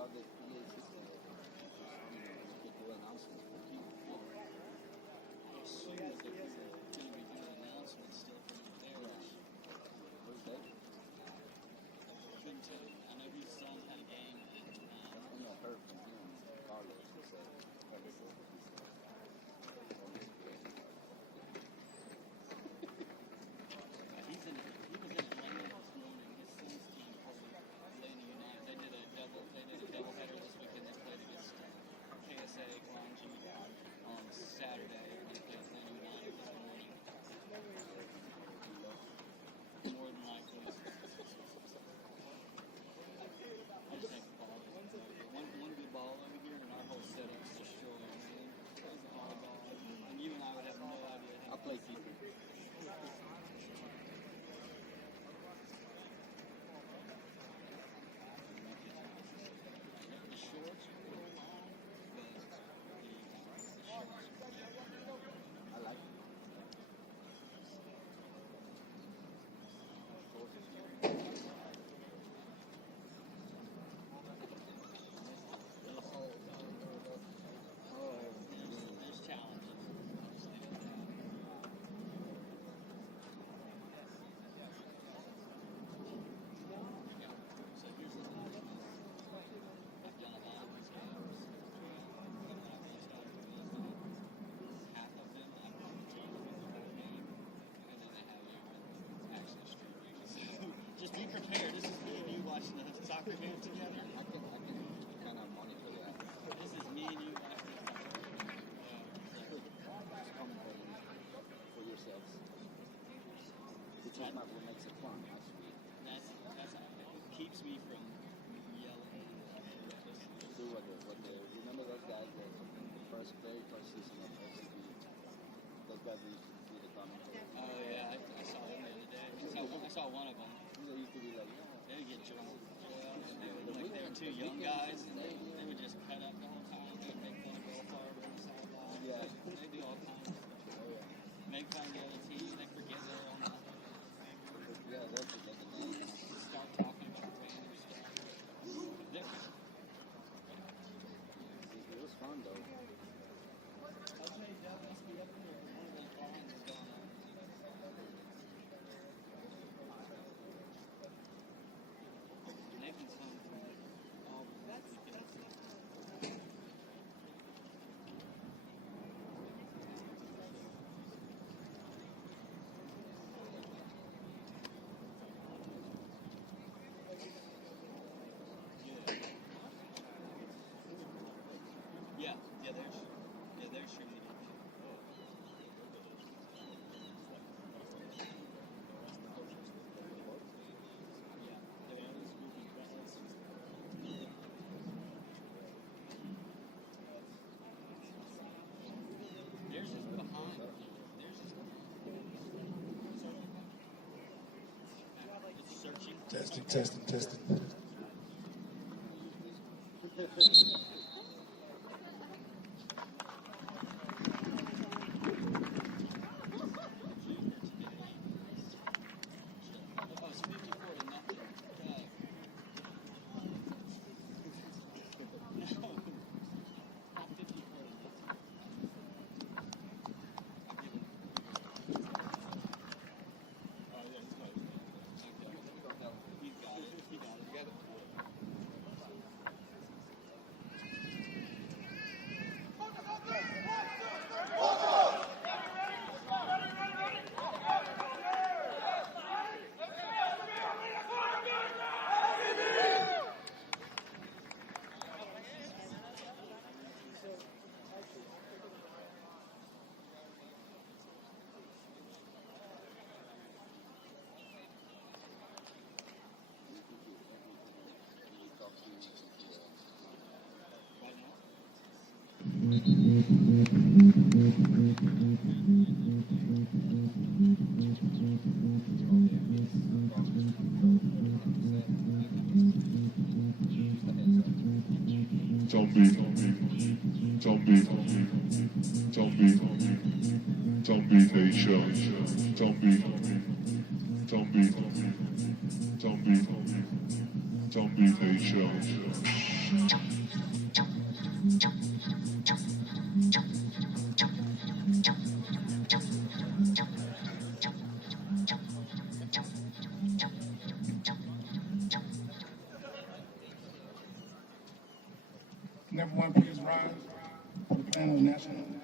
about the PA system. They do announcements for people. I assume that they're going to be doing announcements still from there. Where's that? Couldn't tell you. I know his son had a game. Heard from him, Carver, who said, he was in Atlanta this morning. His son's team played Atlanta United. They did a doubleheader this weekend. They played against KSA Guangzhou on Saturday, and they played Atlanta United this morning. More than likely. I just think one good ball over here, and our whole setup's destroyed. Plays the volleyball, and you and I would have no idea. I'll play keeper. The shorts are a little long, but the shorts I like it. there's challenges. So here's the thing. I've done a lot of these games. When I first started doing them, half of them I don't tell them the whole game, and then they have actually streaming. Just be prepared. This is me and you watching the soccer game together. I can kind of monitor that. This is me and you watching the soccer game. Just commentating for yourselves. Which is not what makes it fun, actually. That's keeps me from yelling. Do what the remember those guys that very first season of FCB, those guys that used to do the commentary. Oh yeah, I saw them the other day. I saw one of them. They used to be like, They would get drunk. They were two young guys, and they would just cut up the whole time. They would make fun of Bill Carver on the sideline. Yeah. They do all kinds of stuff. Make fun of the other team. They forget they're on the yeah, that's it. start talking about random stuff. Different. It was fun though. Okay, Doug must be up here. One of those lines is going on. Nathan's home from all that's there's streaming. Theirs is behind. Theirs is it's searching. Testing. Zombie nation, zombie nation. And everyone please rise for the playing of the national anthem.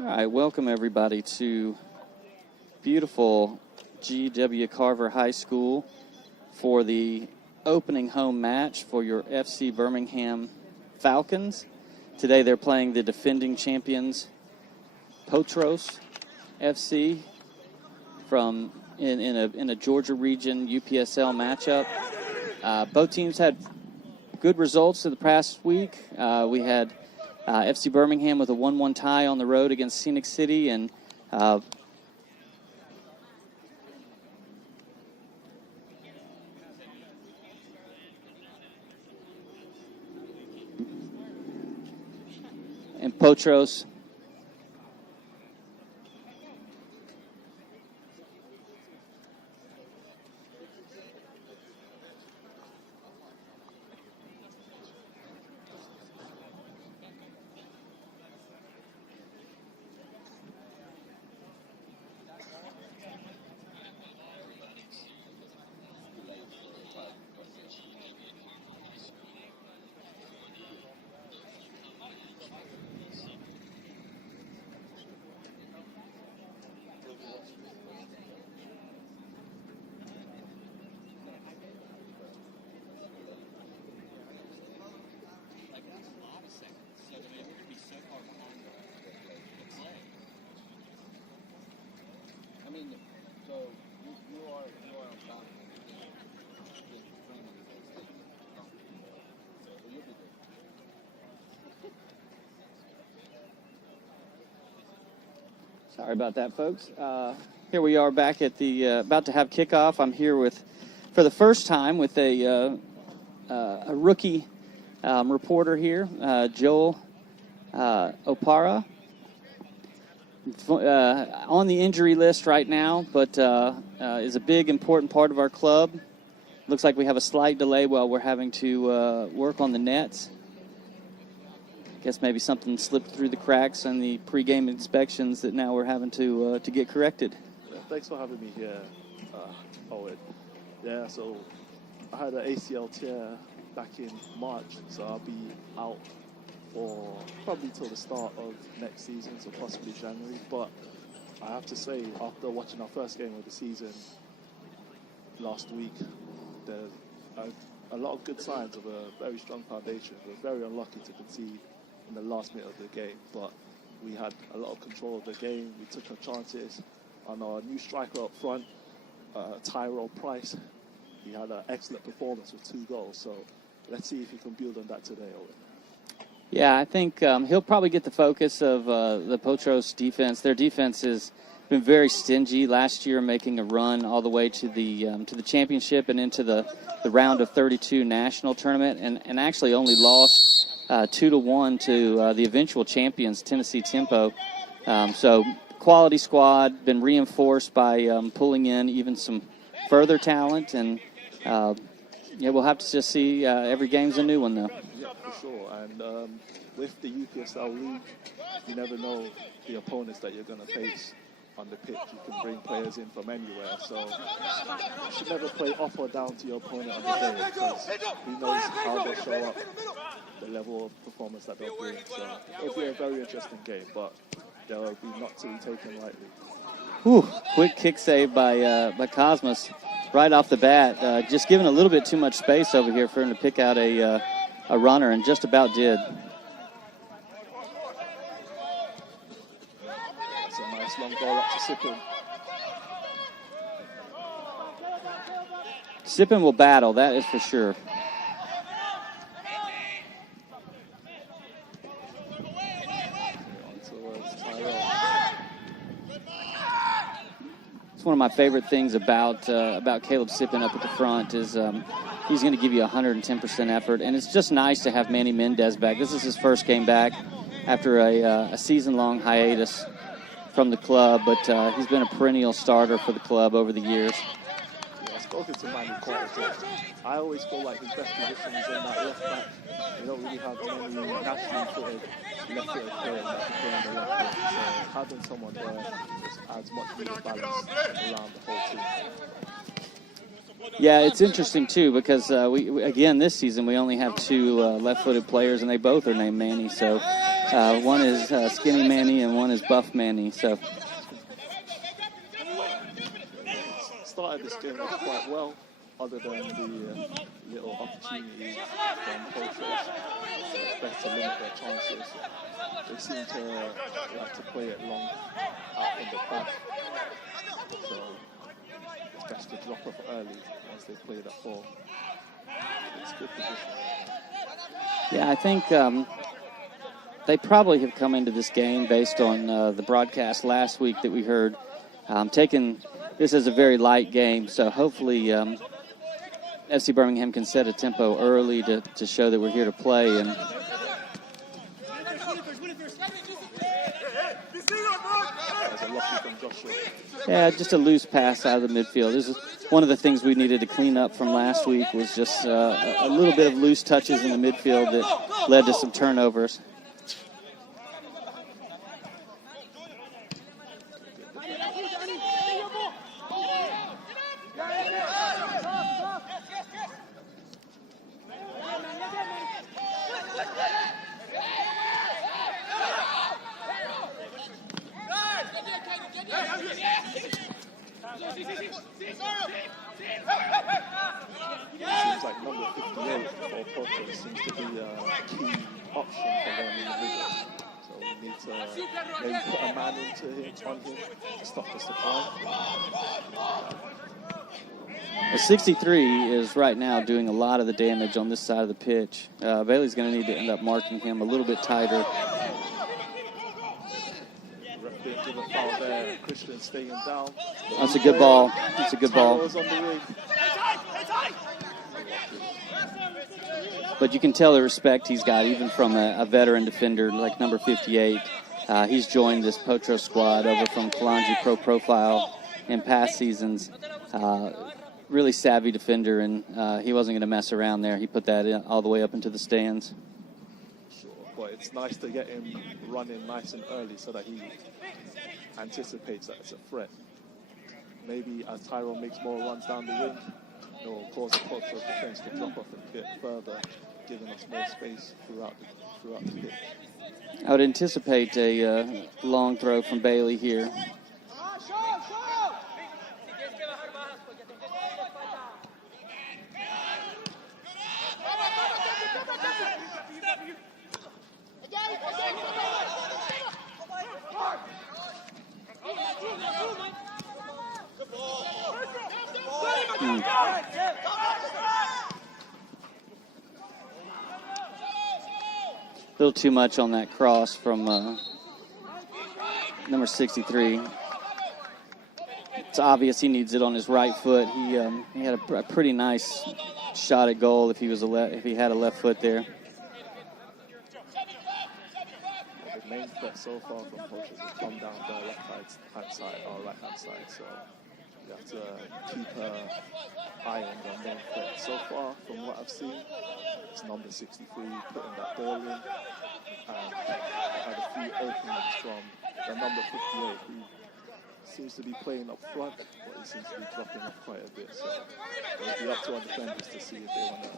All right, welcome everybody to beautiful G.W. Carver High School for the opening home match for your FC Birmingham Falcons. Today they're playing the defending champions Potros FC from in a Georgia region UPSL matchup. Both teams had good results in the past week. We had FC Birmingham with a 1-1 tie on the road against Scenic City, and Potros Sorry about that, folks. Here we are back at the about to have kickoff. I'm here with, for the first time, with a rookie reporter here, Joel Opara. On the injury list right now, but is a big, important part of our club. Looks like we have a slight delay while we're having to work on the nets. Guess maybe something slipped through the cracks on the pregame inspections that now we're having to get corrected. Yeah, thanks for having me here, Owen. Yeah, so I had an ACL tear back in March, so I'll be out for probably till the start of next season, so possibly January. But I have to say, after watching our first game of the season last week, there's a lot of good signs of a very strong foundation. We're very unlucky to concede in the last minute of the game, but we had a lot of control of the game. We took our chances on our new striker up front, Tyrell Price. He had an excellent performance with 2 goals, so let's see if he can build on that today, Owen. Yeah, I think he'll probably get the focus of the Potros defense. Their defense has been very stingy last year, making a run all the way to the championship and into the round of 32 national tournament, and actually only lost 2-1 to the eventual champions, Tennessee Tempo. So quality squad, been reinforced by pulling in even some further talent, and we'll have to just see. Every game's a new one, though. Yeah, for sure. And with the UPSL league, you never know the opponents that you're going to face on the pitch. You can bring players in from anywhere, so you should never play up or down to your opponent on the day, because who knows how they'll show up, the level of performance that they'll bring. So it'll be a very interesting game, but they'll be not to be taken lightly. Whew, quick kick save by Cosmos right off the bat. Just giving a little bit too much space over here for him to pick out a runner, and just about did. That's a nice long ball up to Sippin. Sippin will battle, that is for sure. It's one of my favorite things about Caleb Sippin up at the front is he's going to give you 110% effort, and it's just nice to have Manny Mendez back. This is his first game back after a season-long hiatus from the club, but he's been a perennial starter for the club over the years. Yeah, I've spoken to Manny quite a bit. I always feel like his best position is in that left back. We don't really have many naturally footed left-footed players that can play on the left foot, so having someone there just adds much more balance around the whole team. Yeah, it's interesting, too, because, we again, this season we only have 2 left-footed players, and they both are named Manny. So one is Skinny Manny and one is Buff Manny. So Started this game off quite well, other than the little opportunities from Potros. Best to limit their chances. They seem to like to play it long out in the back. So it's best to drop off early once they play that ball. It's good position. yeah, I think they probably have come into this game based on the broadcast last week that we heard, taking this as a very light game. So hopefully FC Birmingham can set a tempo early to show that we're here to play. And yeah, just a loose pass out of the midfield. This is one of the things we needed to clean up from last week, was just a little bit of loose touches in the midfield that led to some turnovers. Seems like number 58 for Potros seems to be a key option for them in the middle. So we need to maybe put a man on him to stop the supply. The 63 is right now doing a lot of the damage on this side of the pitch. Bailey's going to need to end up marking him a little bit tighter. Ref didn't give a foul there. Christian staying down. That's a good ball. That's a good ball. Tyrell's on the wing. but you can tell the respect he's got, even from a veteran defender like number 58. He's joined this Potros squad over from Kalanji Pro Profile in past seasons. Really savvy defender, and he wasn't going to mess around there. He put that in, all the way up into the stands. Sure, but it's nice to get him running nice and early so that he anticipates that it's a threat. Maybe as Tyrone makes more runs down the wing, it will cause the Potros defense to drop off a bit further, giving us more space throughout the pitch. I would anticipate a long throw from Bailey here. A little too much on that cross from number 63. It's obvious he needs it on his right foot. He had a pretty nice shot at goal if he had a left foot there. The main threat so far from Potros has come down the left-hand side or right-hand side, so you have to keep an eye on the main threat. So far, from what I've seen, it's number 63 putting that ball in, and I had a few openings from the number 58 who seems to be playing up front, but he seems to be dropping off quite a bit. So it'll be up to our defenders to see if they want to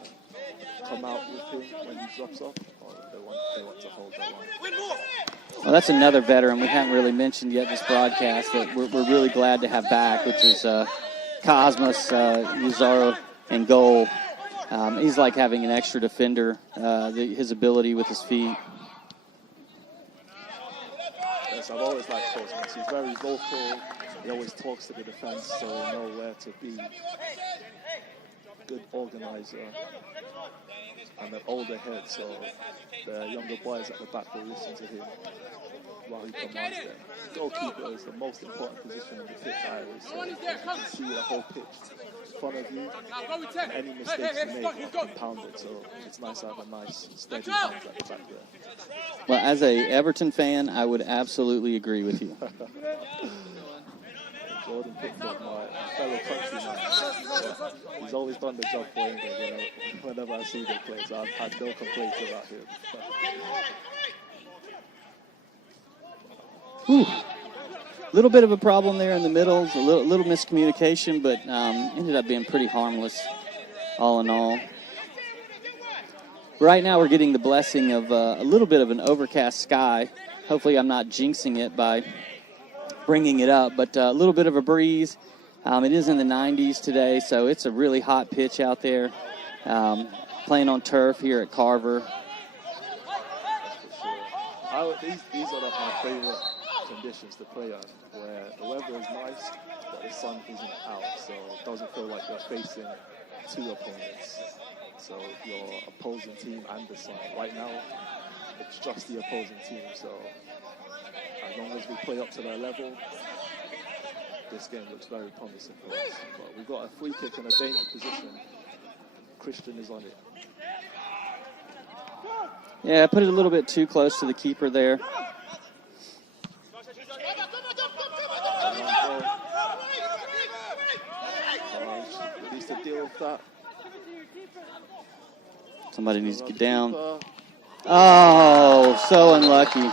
come out with him when he drops off, or if they want to hold that one. Well, that's another veteran we haven't really mentioned yet this broadcast that we're really glad to have back, which is Cosmos Uzaro in goal. He's like having an extra defender, his ability with his feet. Yes, I've always liked Cosmos. He's very vocal. He always talks to the defense, so they know where to be. Good organizer and an older head, so the younger boys at the back will listen to him while he commands them. Goalkeeper is the most important position in the pitch, I always say. You can see the whole pitch in front of you, and any mistakes you make are compounded, so it's nice to have a nice, steady hand at the back there. Well, as a Everton fan, I would absolutely agree with you. Jordan Pickford, my fellow countryman, he's always done the job for England, whenever I see them play, so I've had no complaints about him. Little bit of a problem there in the middle, a little miscommunication, but ended up being pretty harmless all in all. Right now we're getting the blessing of a little bit of an overcast sky. Hopefully I'm not jinxing it by bringing it up, but a little bit of a breeze. It is in the 90s today, so it's a really hot pitch out there. Playing on turf here at Carver. These are my favorite conditions to play on, where the weather is nice, but the sun isn't out, so it doesn't feel like you're facing two opponents. So your opposing team and the sun. Right now, it's just the opposing team, so as long as we play up to their level, this game looks very promising for us. But we've got a free kick in a dangerous position. Christian is on it. Yeah, put it a little bit too close to the keeper there. Needs to deal with that. Somebody needs to get down. Oh, so unlucky.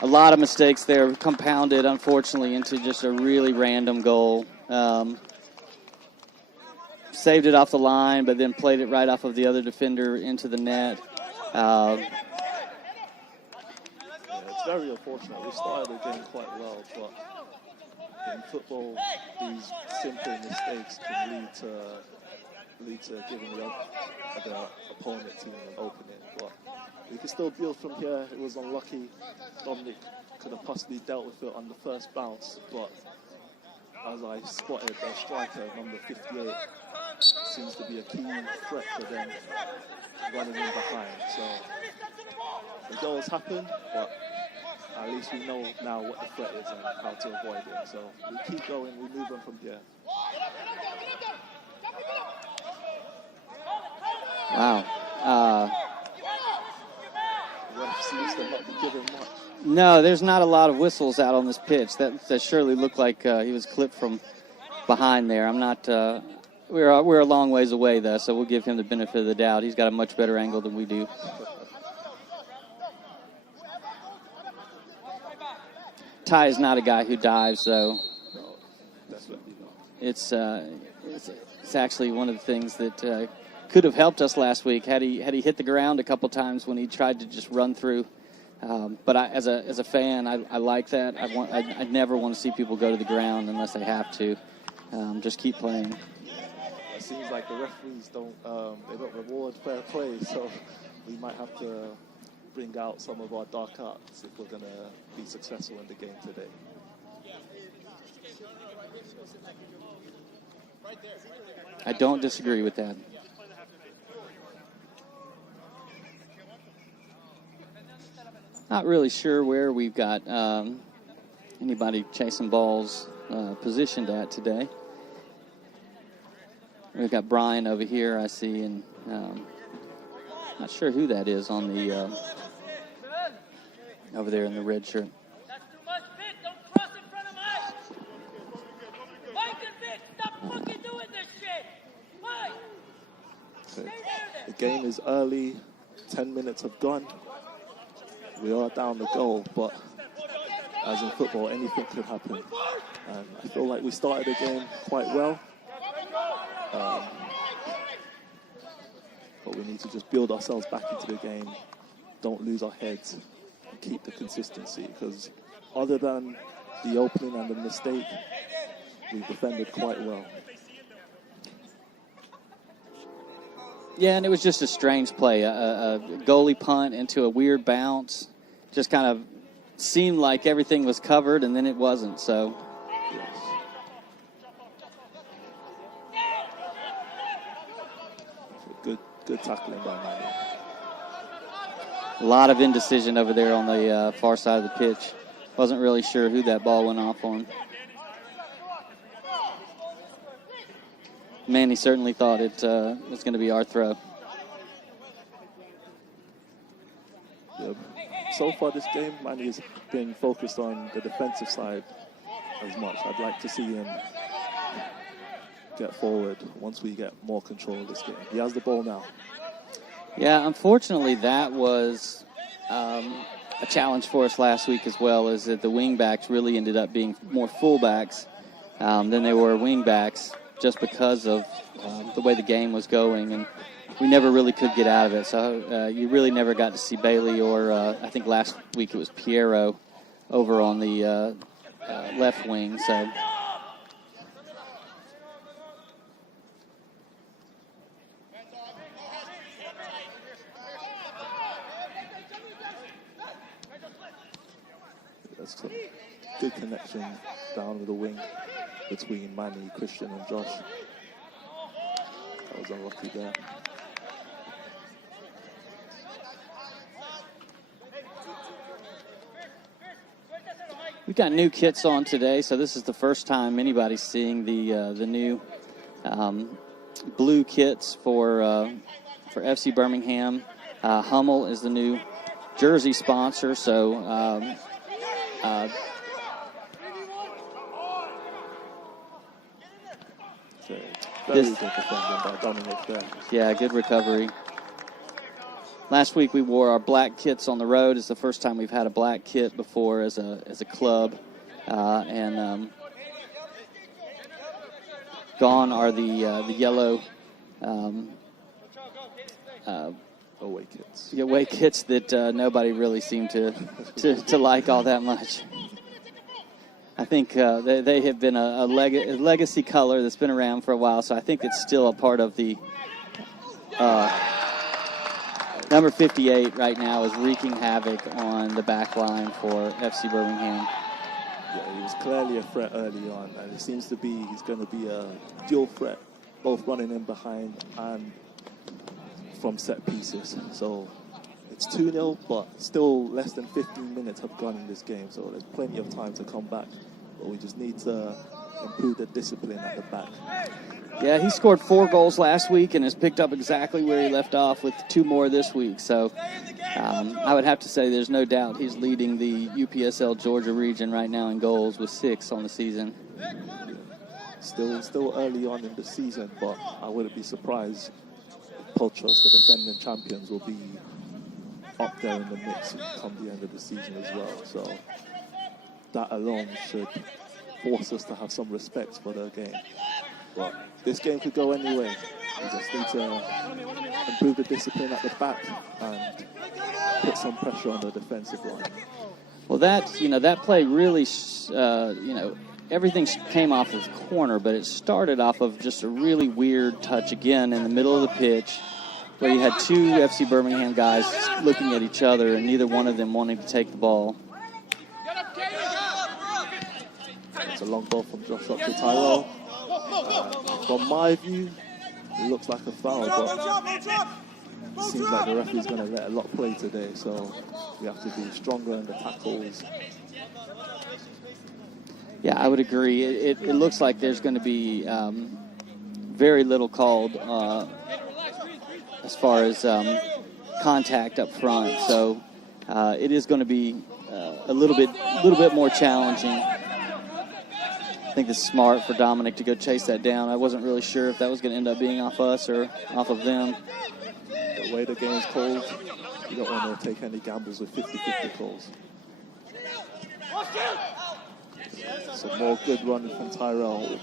A lot of mistakes there, compounded, unfortunately, into just a really random goal. Saved it off the line, but then played it right off of the other defender into the net. Yeah, it's very unfortunate. We started the game quite well, but in football, these simple mistakes can lead to giving the opponent team an opening. But we can still build from here. It was unlucky. Dominic could have possibly dealt with it on the first bounce, but as I spotted, their striker, number 58, seems to be a key threat for them running in behind. So the goals happen, but at least we know now what the threat is and how to avoid it. So we keep going, we move on from here. Wow. Ref seems to not be giving much. No, there's not a lot of whistles out on this pitch. That surely looked like he was clipped from behind there. I'm not. We're a long ways away though, so we'll give him the benefit of the doubt. He's got a much better angle than we do. Ty is not a guy who dives, though. No, definitely not. It's actually one of the things that could have helped us last week had he hit the ground a couple times when he tried to just run through. But as a fan, I like that. I never want to see people go to the ground unless they have to. Just keep playing. It seems like the referees don't reward fair play, so we might have to bring out some of our dark arts if we're going to be successful in the game today. I don't disagree with that. Not really sure where we've got anybody chasing balls positioned at today. We've got Brian over here, I see, and not sure who that is on the over there in the red shirt. That's too much, Vic. Don't cross in front of Mike. Mike and Vic, stop fucking doing this shit. Mike. So Stay there the then. game is early. 10 minutes have gone. We are down the goal, but as in football, anything could happen. And I feel like we started the game quite well. But we need to just build ourselves back into the game. Don't lose our heads. And keep the consistency. Because other than the opening and the mistake, we've defended quite well. Yeah, and it was just a strange play. A goalie punt into a weird bounce. Just kind of seemed like everything was covered, and then it wasn't. So, Yes. Good tackling by Manny. a lot of indecision over there on the far side of the pitch. Wasn't really sure who that ball went off on. Manny certainly thought it was going to be our throw. Yeah. So far this game, Manny has been focused on the defensive side as much. I'd like to see him get forward once we get more control of this game. He has the ball now. Yeah, unfortunately, that was a challenge for us last week as well, is that the wingbacks really ended up being more fullbacks than they were wingbacks just because of the way the game was going, and we never really could get out of it. So you really never got to see Bailey or I think last week it was Piero over on the left wing. So. That's a good connection down the wing between Manny, Christian, and Josh. That was unlucky there. We've got new kits on today, so this is the first time anybody's seeing the new blue kits for FC Birmingham. Hummel is the new jersey sponsor, so Very good defending by Dominic there. yeah, good recovery. Last week we wore our black kits on the road. It's the first time we've had a black kit before as a club, and gone are the yellow Away kits. that nobody really seemed to like all that much. I think they have been a legacy color that's been around for a while, so I think it's still a part of the number 58 right now is wreaking havoc on the back line for FC Birmingham. Yeah, he was clearly a threat early on, and it seems to be he's going to be a dual threat, both running in behind and from set pieces. So it's 2-0, but still less than 15 minutes have gone in this game, so there's plenty of time to come back. But we just need to improve the discipline at the back. Yeah, he scored 4 goals last week and has picked up exactly where he left off with 2 more this week. So I would have to say there's no doubt he's leading the UPSL Georgia region right now in goals with 6 on the season. Still early on in the season, but I wouldn't be surprised if Potros, the defending champions, will be up there in the mix come the end of the season as well. So that alone should force us to have some respect for their game. But this game could go anyway. We just need to improve the discipline at the back and put some pressure on the defensive line. Well, that play really, everything came off of the corner, but it started off of just a really weird touch again in the middle of the pitch where you had 2 FC Birmingham guys looking at each other and neither one of them wanting to take the ball. It's a long ball from Josh up to Tyrell. From my view, it looks like a foul, but it seems like the referee's going to let a lot play today, so we have to be stronger in the tackles. Yeah, I would agree. It looks like there's going to be very little called as far as contact up front, so it is going to be a little bit more challenging. I think it's smart for Dominic to go chase that down. I wasn't really sure if that was going to end up being off us or off of them. The way the game's called, you don't want to take any gambles with 50-50 calls. Some more good running from Tyrell.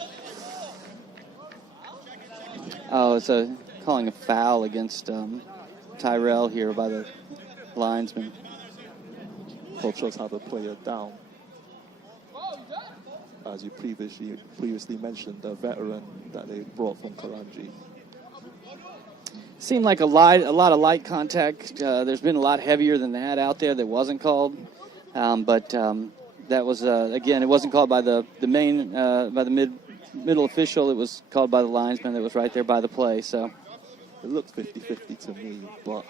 Oh, it's calling a foul against Tyrell here by the linesman. Potros have a player down. As you previously mentioned, the veteran that they brought from Karanji. Seemed like a lot of light contact. There's been a lot heavier than that out there that wasn't called, but that was again, it wasn't called by the middle official. It was called by the linesman that was right there by the play. So it looked 50-50 to me, but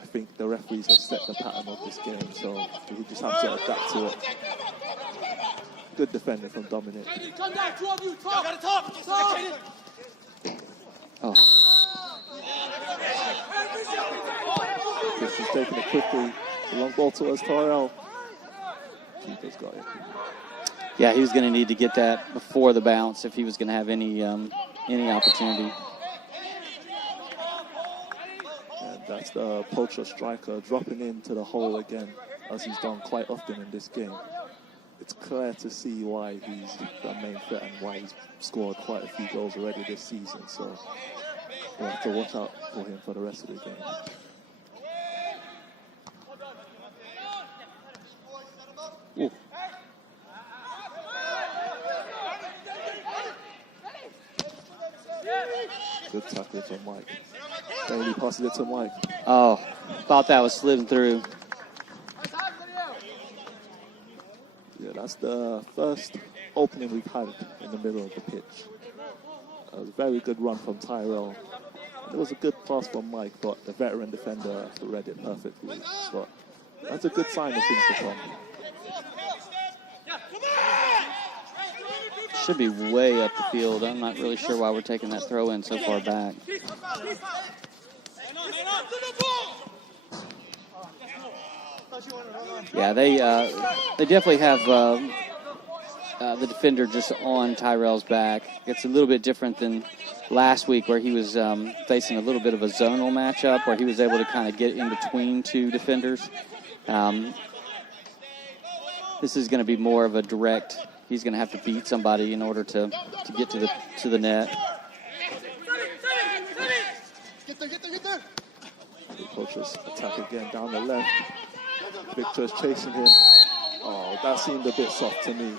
I think the referees have set the pattern of this game, so we just have to adapt to it. Good defending from Dominic. Oh. Christian's taking it quickly. The long ball towards Tyrell. Keeper's got it. Yeah, he was going to need to get that before the bounce if he was going to have any opportunity. And that's the Potros striker dropping into the hole again, as he's done quite often in this game. It's clear to see why he's the main threat and why he's scored quite a few goals already this season. So we'll have to watch out for him for the rest of the game. Ooh. Good tackle from Mike. Bailey passes it to Mike. Oh, thought that was sliding through. Yeah, that's the first opening we've had in the middle of the pitch. It was a very good run from Tyrell. It was a good pass from Mike, but the veteran defender read it perfectly. But that's a good sign of things to come. Should be way up the field. I'm not really sure why we're taking that throw in so far back. Yeah, they definitely have the defender just on Tyrell's back. It's a little bit different than last week where he was facing a little bit of a zonal matchup where he was able to kind of get in between 2 defenders. This is going to be more of a direct. He's going to have to beat somebody in order to get to the net. The Potros attack again down the left. Victor's chasing him. Oh, that seemed a bit soft to me.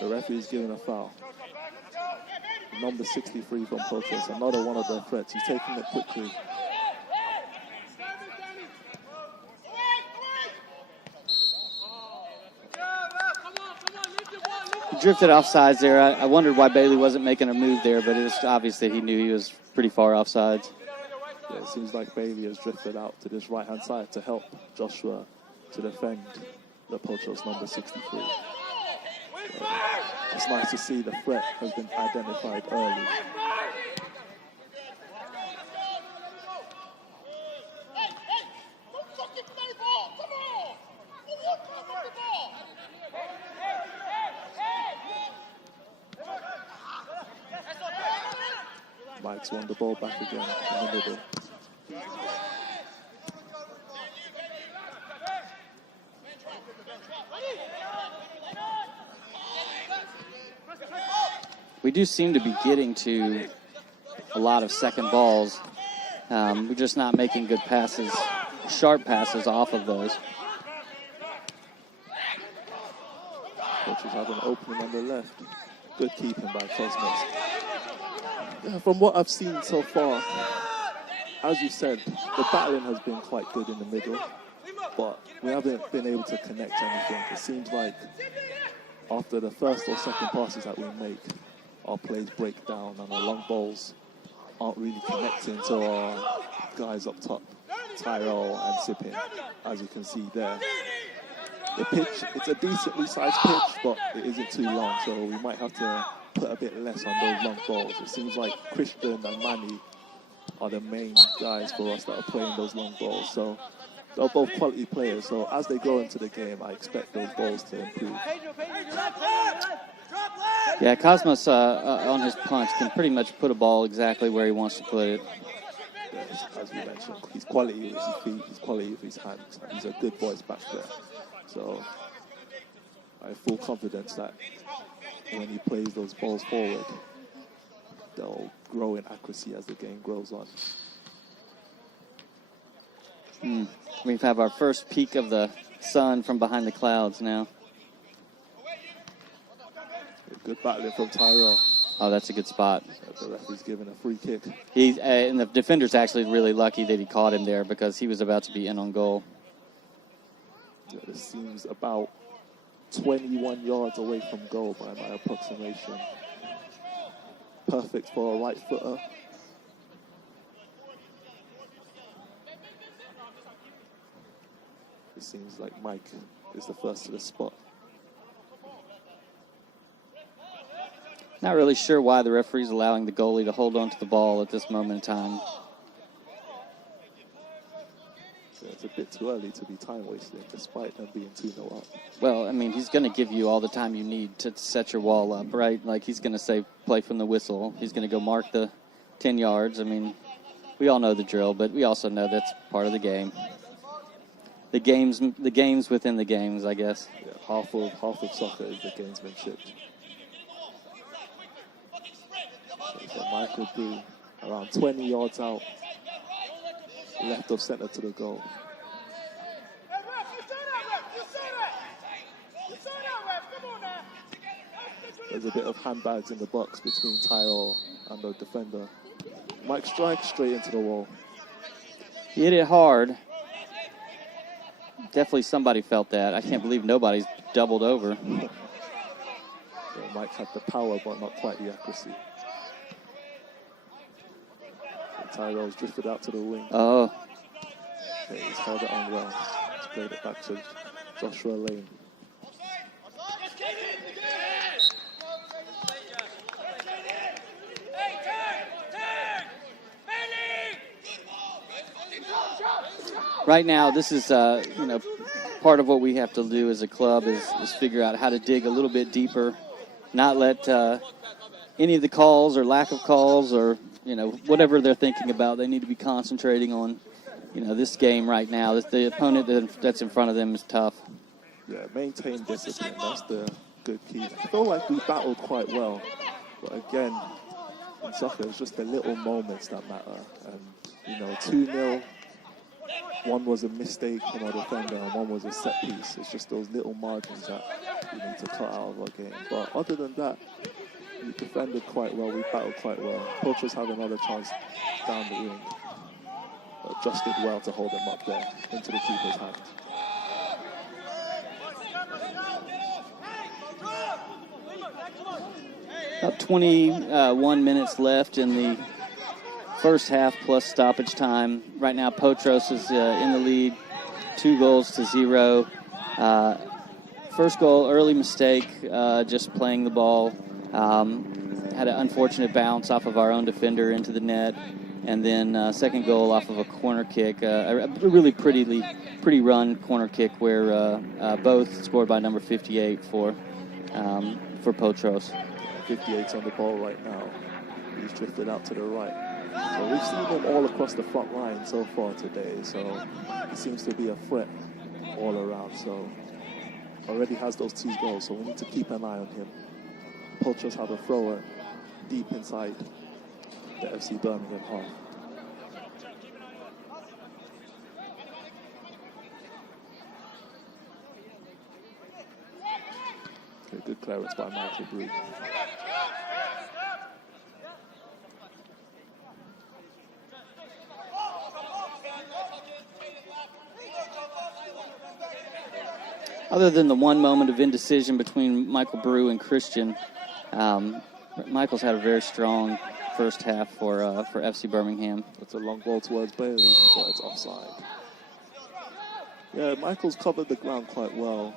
The referee's giving a foul. Number 63 from Potros, another one of their threats. He's taking it quickly. Drifted off sides there. I wondered why Bailey wasn't making a move there, but it was obvious that he knew he was pretty far off sides. Yeah, it seems like Bailey has drifted out to this right-hand side to help Joshua to defend the Potros number 63. it's nice to see the threat has been identified early. Mike's won the ball back again in the middle. We do seem to be getting to a lot of second balls. We're just not making good passes, sharp passes off of those. Potros have an opening on the left. Good keeping by Cosmos. Yeah, from what I've seen so far, as you said, the battling has been quite good in the middle, but we haven't been able to connect anything. It seems like after the first or second passes that we make, our plays break down and our long balls aren't really connecting to our guys up top, Tyrell and Sippin, as you can see there. The pitch, it's a decently sized pitch, but it isn't too long, so we might have to put a bit less on those long balls. It seems like Christian and Manny are the main guys for us that are playing those long balls. So they're both quality players, so as they grow into the game, I expect those balls to improve. Yeah, Cosmos on his punch can pretty much put a ball exactly where he wants to put it. Yes, as we mentioned, he's quality with his feet, he's quality with his hands, and he's a good voice back there. So I have full confidence that when he plays those balls forward, they'll grow in accuracy as the game grows on. We have our first peek of the sun from behind the clouds now. Good battling from Tyrell. Oh, that's a good spot. The referee's giving a free kick. And the defender's actually really lucky that he caught him there because he was about to be in on goal. Yeah, this seems about 21 yards away from goal by my approximation. Perfect for a right footer. It seems like Mike is the first to the spot. Not really sure why the referee's allowing the goalie to hold on to the ball at this moment in time. Yeah, it's a bit too early to be time wasting, despite them being 2-0 up. Well, I mean, he's going to give you all the time you need to set your wall up, right? Like, he's going to say, play from the whistle. He's going to go mark the 10 yards. I mean, we all know the drill, but we also know that's part of the game. The games within the games, I guess. Yeah, half of soccer is the gamesmanship. So Mike will be around 20 yards out, left of center to the goal. There's a bit of handbags in the box between Tyrell and the defender. Mike strikes straight into the wall. He hit it hard. Definitely somebody felt that. I can't believe nobody's doubled over. Yeah, Mike had the power, but not quite the accuracy. Tyrell's drifted out to the wing. Oh. Okay, he's held it on well. He's played it back to Joshua Lane. Right now, this is, part of what we have to do as a club is figure out how to dig a little bit deeper, not let any of the calls or lack of calls or whatever they're thinking about, they need to be concentrating on, this game right now. The opponent that's in front of them is tough. Yeah, maintain discipline. That's the good key. I feel like we battled quite well. But again, in soccer, it's just the little moments that matter. And, 2-0, one was a mistake from our defender and one was a set piece. It's just those little margins that we need to cut out of our game. But other than that, we defended quite well, we battled quite well. Potros had another chance down the wing, but just did well to hold him up there into the keeper's hand. About 21 minutes left in the first half plus stoppage time. Right now, Potros is in the lead, 2-0. first goal, early mistake, just playing the ball. Had an unfortunate bounce off of our own defender into the net. And then second goal off of a corner kick, a really pretty run corner kick where both scored by number 58 for Potros. 58's on the ball right now. He's drifted out to the right. So we've seen him all across the front line so far today. So he seems to be a threat all around. So already has those 2 goals. So we need to keep an eye on him. Potros have a thrower deep inside the FC Birmingham half. Okay, good clearance by Michael Brew. Other than the one moment of indecision between Michael Brew and Christian, Michael's had a very strong first half for FC Birmingham. That's a long ball towards Bailey, but it's offside. Yeah, Michael's covered the ground quite well.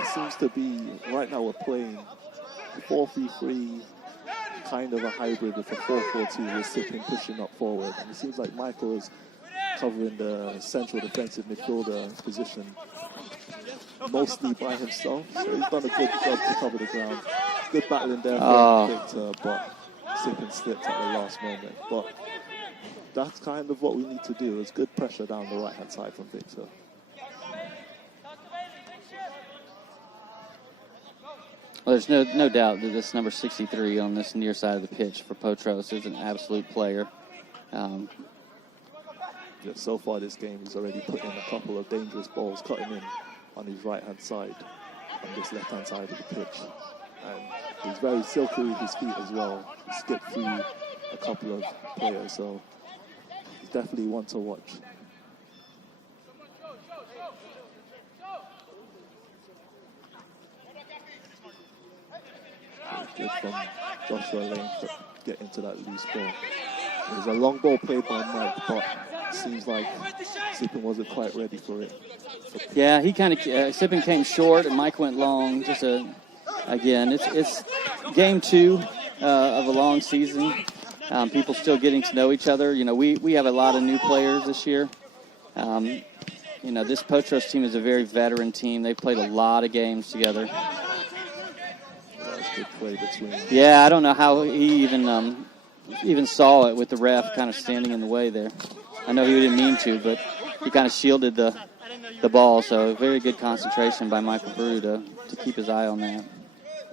It seems to be, right now we're playing 4-3-3, kind of a hybrid with a 4-4-2 with Sippin pushing up forward. And it seems like Michael is covering the central defensive midfielder position mostly by himself. So he's done a good job to cover the ground. Good battling there from Victor, but Sippin slipped at the last moment. But that's kind of what we need to do, is good pressure down the right-hand side from Victor. Well, there's no doubt that this number 63 on this near side of the pitch for Potros is an absolute player. Yeah, so far this game, he's already put in a couple of dangerous balls, cutting in on his right-hand side, on this left-hand side of the pitch. And he's very silky with his feet as well. He skipped through a couple of players, so he's definitely one to watch. Good from Joshua Lane to get into that loose ball. There's a long ball played by Mike, but it seems like Sippin wasn't quite ready for it. Yeah, he kind of Sippin came short and Mike went long. Again, it's game 2 of a long season. People still getting to know each other. You know, we have a lot of new players this year. You know, this Potros team is a very veteran team. They've played a lot of games together. Good play between. Yeah, I don't know how he even saw it with the ref kind of standing in the way there. I know he didn't mean to, but he kind of shielded the ball. So very good concentration by Michael Brew to keep his eye on that.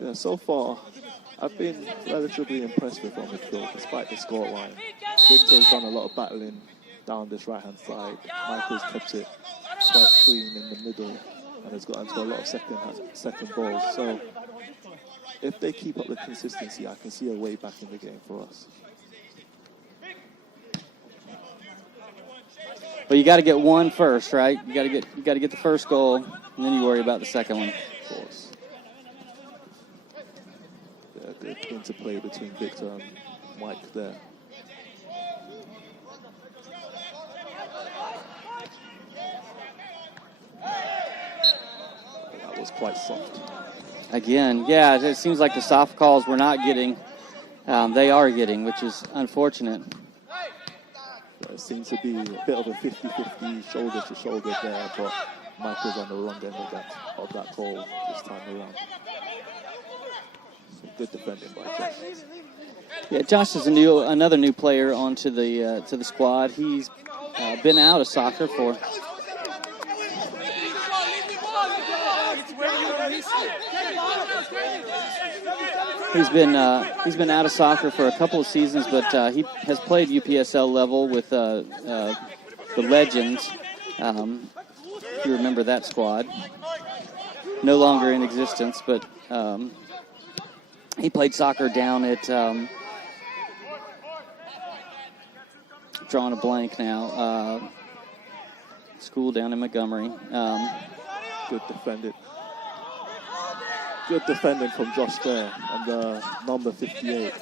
Yeah, so far I've been relatively impressed with on midfield despite the scoreline. Victor's done a lot of battling down this right-hand side. Michael's kept it quite clean in the middle and has got into a lot of second balls. So if they keep up the consistency, I can see a way back in the game for us. But you got to get one first, right? You got to get the first goal, and then you worry about the second one. Of course. Yeah, good interplay between Victor and Mike there. That was quite soft. Again, yeah, it seems like the soft calls we're not getting, they are getting, which is unfortunate. It seems to be a bit of a 50-50 shoulder to shoulder there, but Michael's on the wrong end of that call this time around. So good defending by Josh. Yeah, Josh is another new player onto the squad. He's been out of soccer for. He's been out of soccer for a couple of seasons, but he has played UPSL level with the Legends. If you remember that squad, no longer in existence, but he played soccer down at drawing a blank now. School down in Montgomery. Good defended. Good defending from Josh there on the number 58.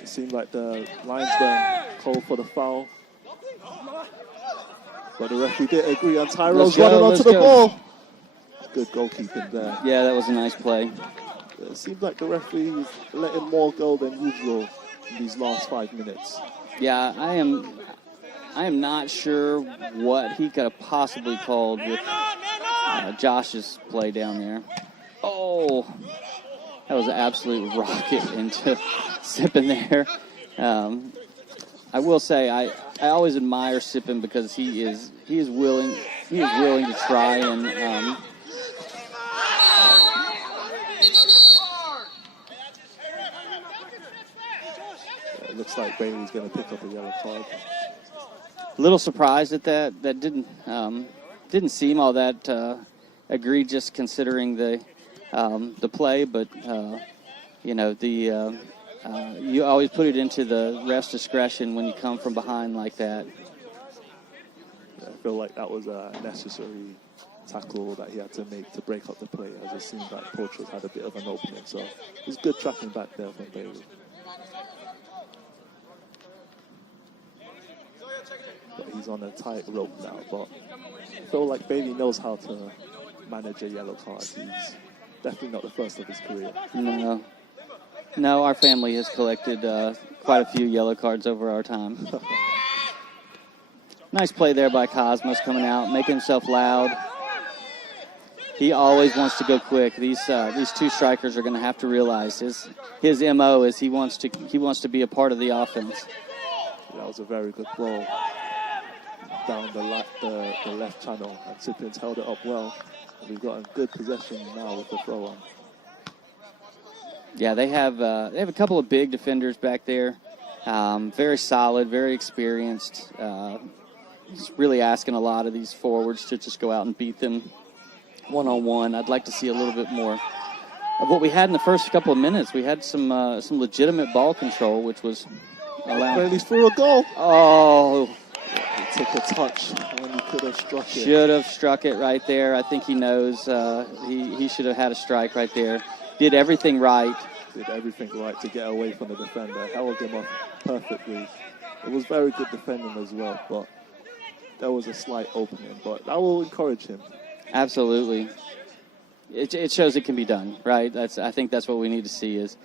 It seemed like the linesman called for the foul. But the referee didn't agree, and Tyrone's running onto the ball. good goalkeeping there. Yeah, that was a nice play. It seems like the referee is letting more go than usual in these last 5 minutes. Yeah, I am not sure what he could have possibly called with Josh's play down there. Oh, that was an absolute rocket into Sippin there. I will say I always admire Sippin because he is willing to try and it looks like Bailey's going to pick up a yellow card. a little surprised at that. That didn't seem all that egregious considering the play, but you always put it into the ref's discretion when you come from behind like that. Yeah, I feel like that was a necessary tackle that he had to make to break up the play, as it seemed like Potros had a bit of an opening. So it was good tracking back there from Bailey. But he's on a tight rope now, but I feel like Bailey knows how to manage a yellow card. He's definitely not the first of his career. No, our family has collected quite a few yellow cards over our time. Nice play there by Cosmos coming out, making himself loud. He always wants to go quick. These two strikers are going to have to realize his MO is he wants to be a part of the offense. That was a very good ball down the left channel, and Sippin's held it up well. And we've got a good possession now with the throw on. Yeah, they have a couple of big defenders back there. Very solid, very experienced. It's really asking a lot of these forwards to just go out and beat them one-on-one. I'd like to see a little bit more of what we had in the first couple of minutes. We had some legitimate ball control, which was allowed. Bailey's for a goal. Oh, he took a touch when he could have struck it. Should have struck it right there. I think he knows he should have had a strike right there. Did everything right. Did everything right to get away from the defender. Held him up perfectly. It was very good defending as well, but there was a slight opening. But that will encourage him. Absolutely. It shows it can be done, right? I think that's what we need to see is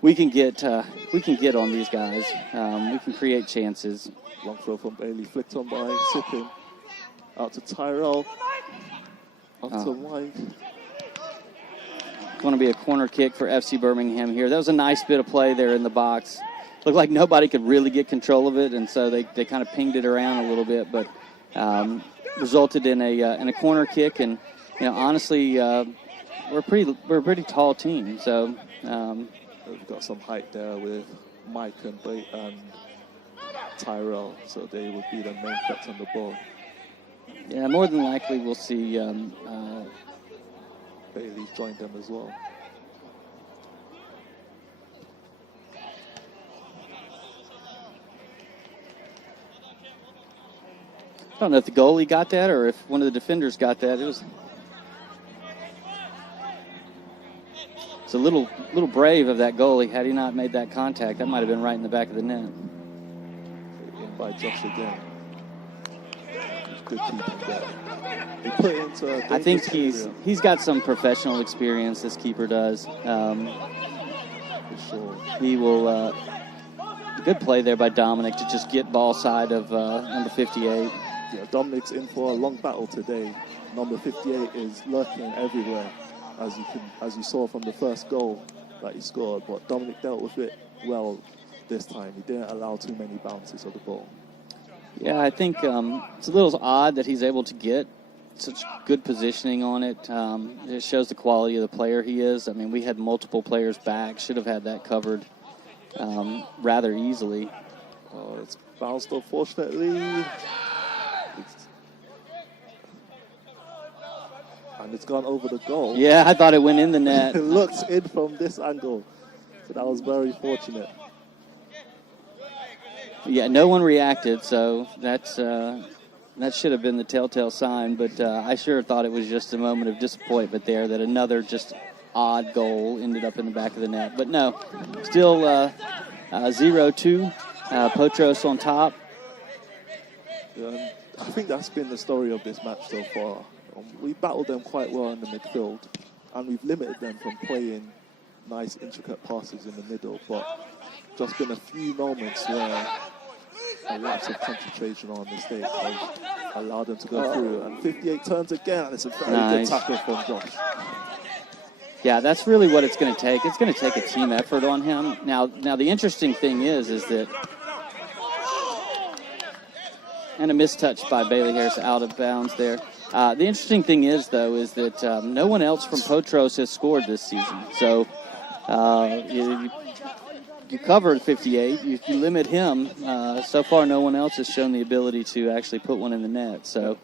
we can get on these guys. We can create chances. Long throw from Bailey, flicked on by Sippin. Out to Tyrell. Off to White. Going to be a corner kick for FC Birmingham here. That was a nice bit of play there in the box. Looked like nobody could really get control of it, and so they kind of pinged it around a little bit, but resulted in a corner kick. And honestly, we're a pretty tall team, so we've got some height there with Mike and Tyrell, so they would be the main threats on the ball. Yeah, more than likely we'll see Bailey joined them as well. I don't know if the goalie got that or if one of the defenders got that. It's a little brave of that goalie. Had he not made that contact, that might have been right in the back of the net. In by Josh again. Good keeping there. He put it into I think he's got some professional experience. This keeper does. For sure. He will. Good play there by Dominic to just get ball side of number 58. Yeah, Dominic's in for a long battle today. Number 58 is lurking everywhere, as you saw from the first goal that he scored. But Dominic dealt with it well this time. He didn't allow too many bounces of the ball. Yeah, I think it's a little odd that he's able to get such good positioning on it. It shows the quality of the player he is. I mean, we had multiple players back. Should have had that covered rather easily. Oh, it's bounced, unfortunately. And it's gone over the goal. Yeah, I thought it went in the net. It looks in from this angle. So that was very fortunate. Yeah, no one reacted, so that should have been the telltale sign. But I sure thought it was just a moment of disappointment there that another just odd goal ended up in the back of the net. But no, still 0-2. Potros on top. I think that's been the story of this match so far. We battled them quite well in the midfield, and we've limited them from playing nice, intricate passes in the middle, but just been a few moments where a lapse of concentration or a mistake has allowed them to go through. And 58 turns again, and it's a very good tackle from Josh. Yeah, that's really what it's going to take. It's going to take a team effort on him. Now the interesting thing is that, and a mistouch by Bailey Harris out of bounds there. The interesting thing is, though, is that no one else from Potros has scored this season. So you cover 58, you limit him. So far, no one else has shown the ability to actually put one in the net. So,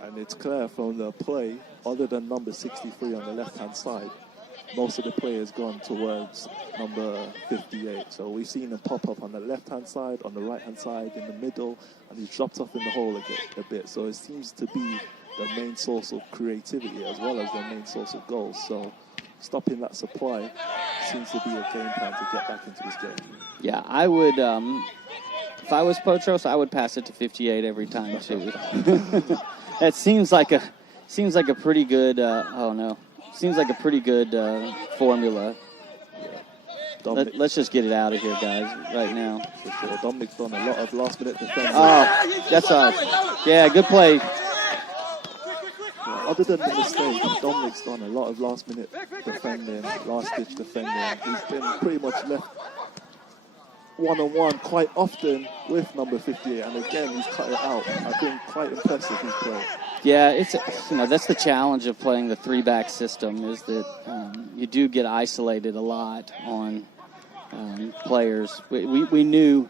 and it's clear from the play, other than number 63 on the left-hand side, most of the play has gone towards number 58. So we've seen him pop up on the left-hand side, on the right-hand side, in the middle, and he's dropped off in the hole a bit. So it seems to be the main source of creativity as well as the main source of goals. So stopping that supply seems to be a game plan to get back into this game. Yeah, I would, if I was Potros, I would pass it to 58 every time too. That seems like a pretty good, seems like a pretty good formula. Yeah. Let's just get it out of here, guys, right now. For sure. Dominic's done a lot of last-minute defending. Oh, that's ours. Yeah, good play. Other than the mistake, Dominic's done a lot of last-minute defending, last-ditch defending. He's been pretty much left one-on-one quite often with number 58, and again, he's cut it out. I've been quite impressive, his play. Yeah, it's that's the challenge of playing the three-back system, is that you do get isolated a lot on players. We knew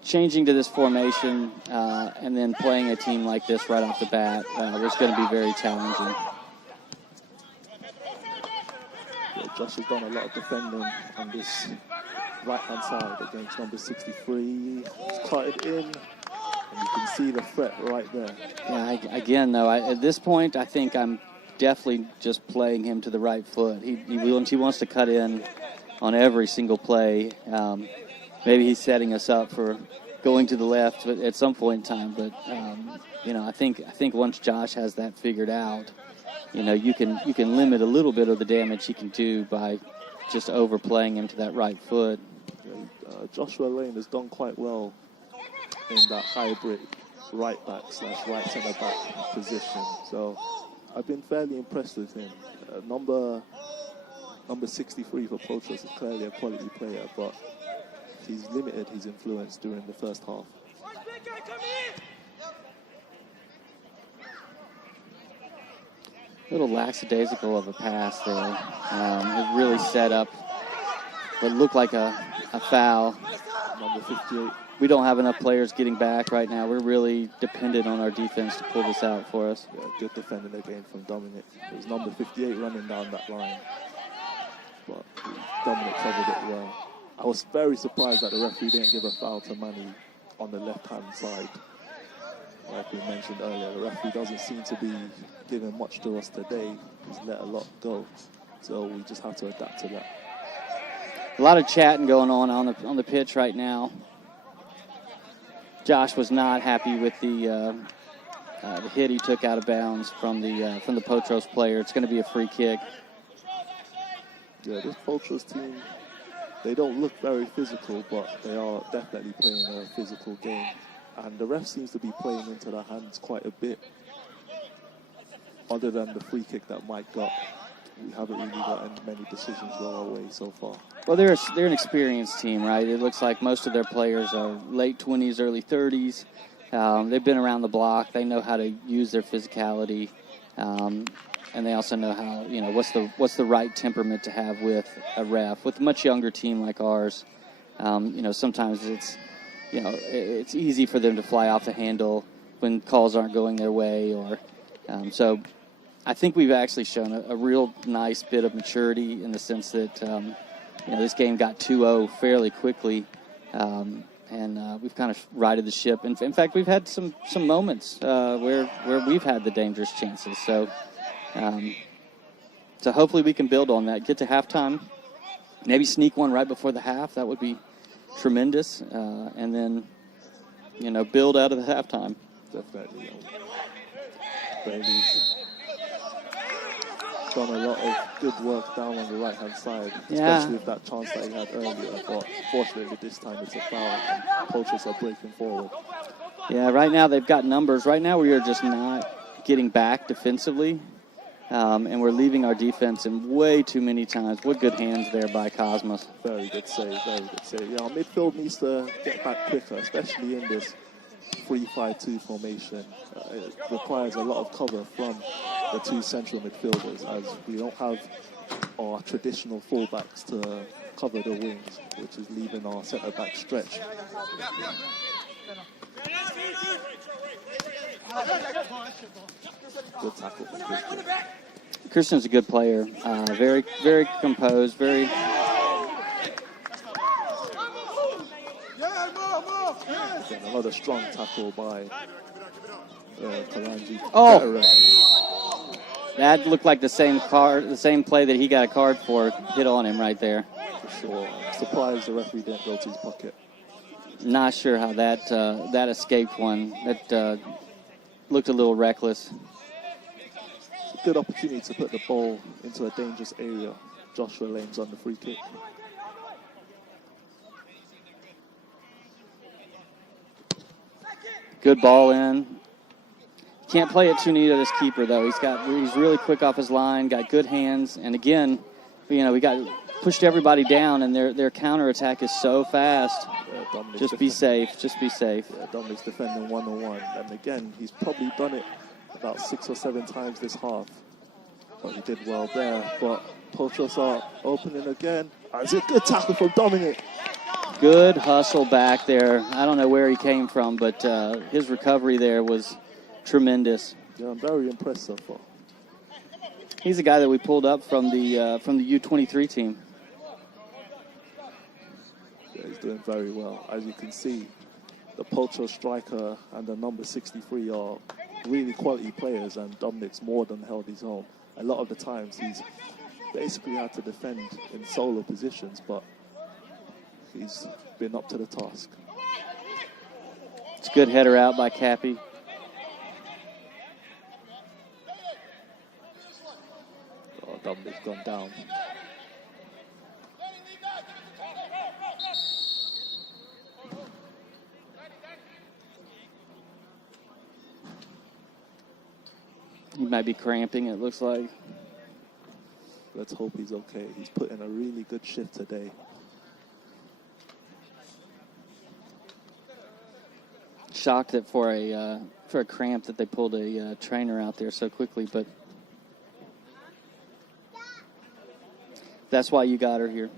changing to this formation and then playing a team like this right off the bat was going to be very challenging. Yeah, Josh has done a lot of defending on this right-hand side against number 63. He's cut it in, and you can see the threat right there. Yeah, again, though, at this point, I think I'm definitely just playing him to the right foot. He wants to cut in on every single play. Maybe he's setting us up for going to the left at some point in time. But I think once Josh has that figured out, you can limit a little bit of the damage he can do by just overplaying him to that right foot. Joshua Lane has done quite well in that hybrid right back / right centre back position. So I've been fairly impressed with him. Number 63 for Potros is clearly a quality player, but he's limited his influence during the first half. A little lackadaisical of a pass there. It really set up what looked like a foul. Number 58. We don't have enough players getting back right now. We're really dependent on our defense to pull this out for us. Yeah, good defending again from Dominic. It was number 58 running down that line, but Dominic covered it well. I was very surprised that the referee didn't give a foul to Manny on the left-hand side. Like we mentioned earlier, the referee doesn't seem to be giving much to us today. He's let a lot go, so we just have to adapt to that. A lot of chatting going on the pitch right now. Josh was not happy with the hit he took out of bounds from the Potros player. It's going to be a free kick. Yeah, this Potros team, they don't look very physical, but they are definitely playing a physical game. And the ref seems to be playing into their hands quite a bit. Other than the free kick that Mike got, we haven't really gotten many decisions go our way so far. Well, they're an experienced team, right? It looks like most of their players are late 20s, early 30s. They've been around the block. They know how to use their physicality, and they also know how, what's the right temperament to have with a ref. With a much younger team like ours, sometimes it's easy for them to fly off the handle when calls aren't going their way, so I think we've actually shown a real nice bit of maturity in the sense that this game got 2-0 fairly quickly, and we've kind of righted the ship. In fact, we've had some moments where we've had the dangerous chances. So hopefully we can build on that. Get to halftime, maybe sneak one right before the half. That would be tremendous, and then build out of the halftime. Definitely. Bailey's done a lot of good work down on the right-hand side, Yeah. especially with that chance that he had earlier. But fortunately, this time it's a foul, and Potros are breaking forward. Yeah, right now they've got numbers. Right now we are just not getting back defensively, and we're leaving our defense in way too many times. What good hands there by Cosmos. Very good save, very good save. Yeah, our midfield needs to get back quicker, especially in this 3-5-2 formation. It requires a lot of cover from the two central midfielders, as we don't have our traditional fullbacks to cover the wings, which is leaving our centre-back stretch. Good tackle from Christian. Christian's a good player. Very, very composed, very... Again, another strong tackle by Kalanji. Oh! That looked like the same play that he got a card for. Hit on him right there. For sure. I'm surprised the referee didn't go to his pocket. Not sure how that escaped one. That looked a little reckless. It's a good opportunity to put the ball into a dangerous area. Joshua Lane's on the free kick. Good ball in. Can't play it too neat of this keeper though. He's really quick off his line. Got good hands, and again, we got pushed everybody down, and their counter attack is so fast. Yeah, just be safe. Just be safe. Yeah, Dominic's defending 1-on-1, and again, he's probably done it about 6 or 7 times this half. But he did well there. But Potros are opening again. It's a good tackle from Dominic. Good hustle back there. I don't know where he came from, but his recovery there was tremendous. Yeah, I'm very impressed so far. He's a guy that we pulled up from the U23 team. Yeah, he's doing very well. As you can see, the Potros striker and the number 63 are really quality players, and Dominic's more than held his own. A lot of the times he's basically had to defend in solo positions, but he's been up to the task. It's a good header out by Cappy. Oh, Dominic's gone down. He might be cramping, it looks like. Let's hope he's okay. He's put in a really good shift today. Shocked that for a cramp that they pulled a trainer out there so quickly, but that's why you got her here.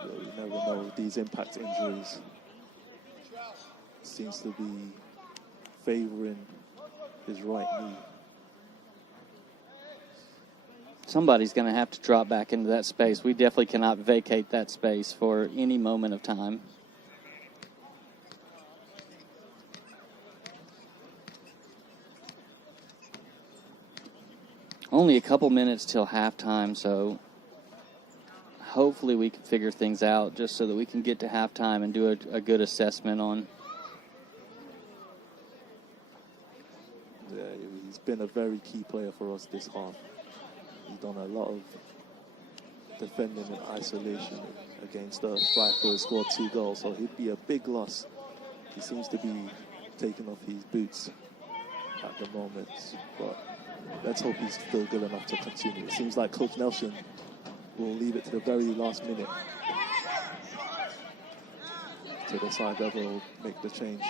You never know, these impact injuries seems to be favoring his right knee. Somebody's going to have to drop back into that space. We definitely cannot vacate that space for any moment of time. Only a couple minutes till halftime, so hopefully we can figure things out just so that we can get to halftime and do a good assessment on. Yeah, he's been a very key player for us this half. He's done a lot of defending in isolation against the striker who scored 2 goals, so he'd be a big loss. He seems to be taking off his boots at the moment, but let's hope he's still good enough to continue. It seems like Coach Nelson will leave it to the very last minute to decide whether he'll make the change.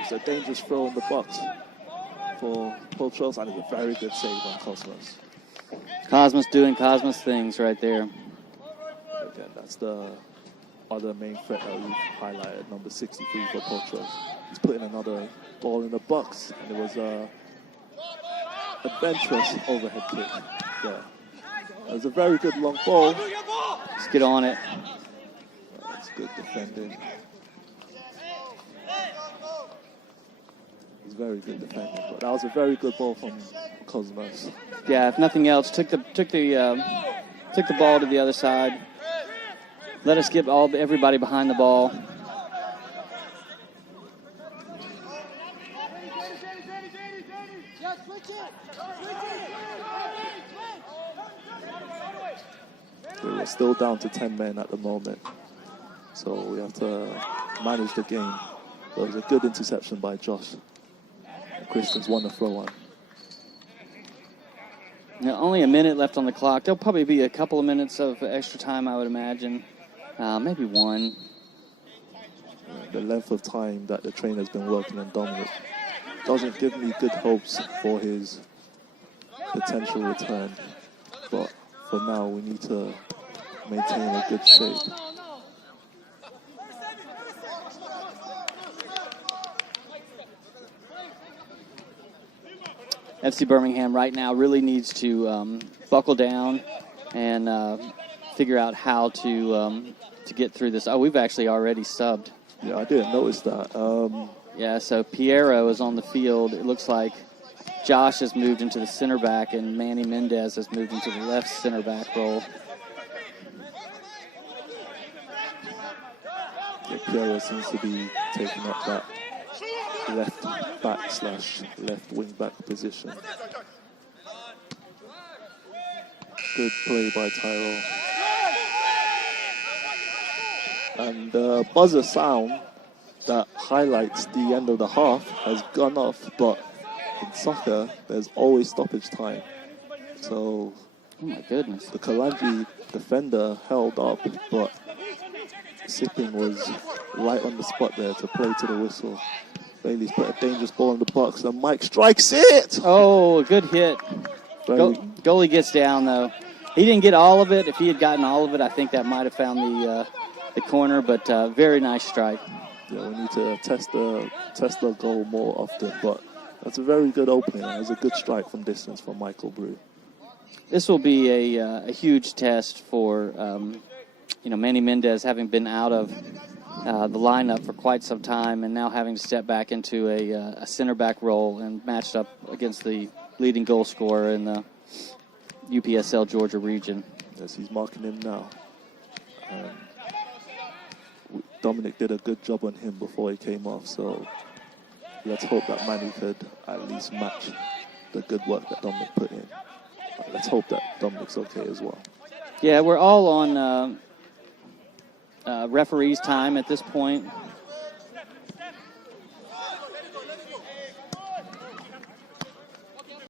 It's a dangerous throw in the box for Potros, and it's a very good save on Cosmos. Cosmos doing Cosmos things right there. Again, that's the other main threat that we've highlighted, number 63 for Potros. He's putting another ball in the box, and it was a adventurous overhead kick there. It was a very good long ball. Let's get on it. That's good defending. It's very good defending, but that was a very good ball from Cosmos. Yeah, if nothing else, took the ball to the other side. Let us get everybody behind the ball. We're still down to 10 men at the moment, so we have to manage the game. But it was a good interception by Josh. And Christian's won the throw on. Now, only a minute left on the clock. There'll probably be a couple of minutes of extra time, I would imagine. Maybe one. The length of time that the trainer's been working on Dominic doesn't give me good hopes for his potential return. But for now, we need to maintain a good shape. FC Birmingham right now really needs to buckle down and figure out how to get through this. Oh, we've actually already subbed. Yeah, I didn't notice that. Yeah, so Piero is on the field. It looks like Josh has moved into the center back and Manny Mendez has moved into the left center back role. Yeah, Piero seems to be taking up that left back / left wing back position. Good play by Tyrell. And the buzzer sound that highlights the end of the half has gone off, but in soccer, there's always stoppage time. So, oh my goodness, the Kalanji defender held up, but Sipping was right on the spot there to play to the whistle. Bailey's put a dangerous ball in the box, and Mike strikes it! Oh, good hit. Goalie gets down, though. He didn't get all of it. If he had gotten all of it, I think that might have found the corner, but very nice strike. Yeah, we need to test the goal more often, but that's a very good opening. It was a good strike from distance from Michael Brew. This will be a huge test for Manny Mendez, having been out of the lineup for quite some time and now having to step back into a center back role and matched up against the leading goal scorer in the UPSL Georgia region. Yes, he's marking him now. Dominic did a good job on him before he came off, so let's hope that Manny could at least match the good work that Dominic put in. Let's hope that Dominic's okay as well. Yeah, we're all on referee's time at this point.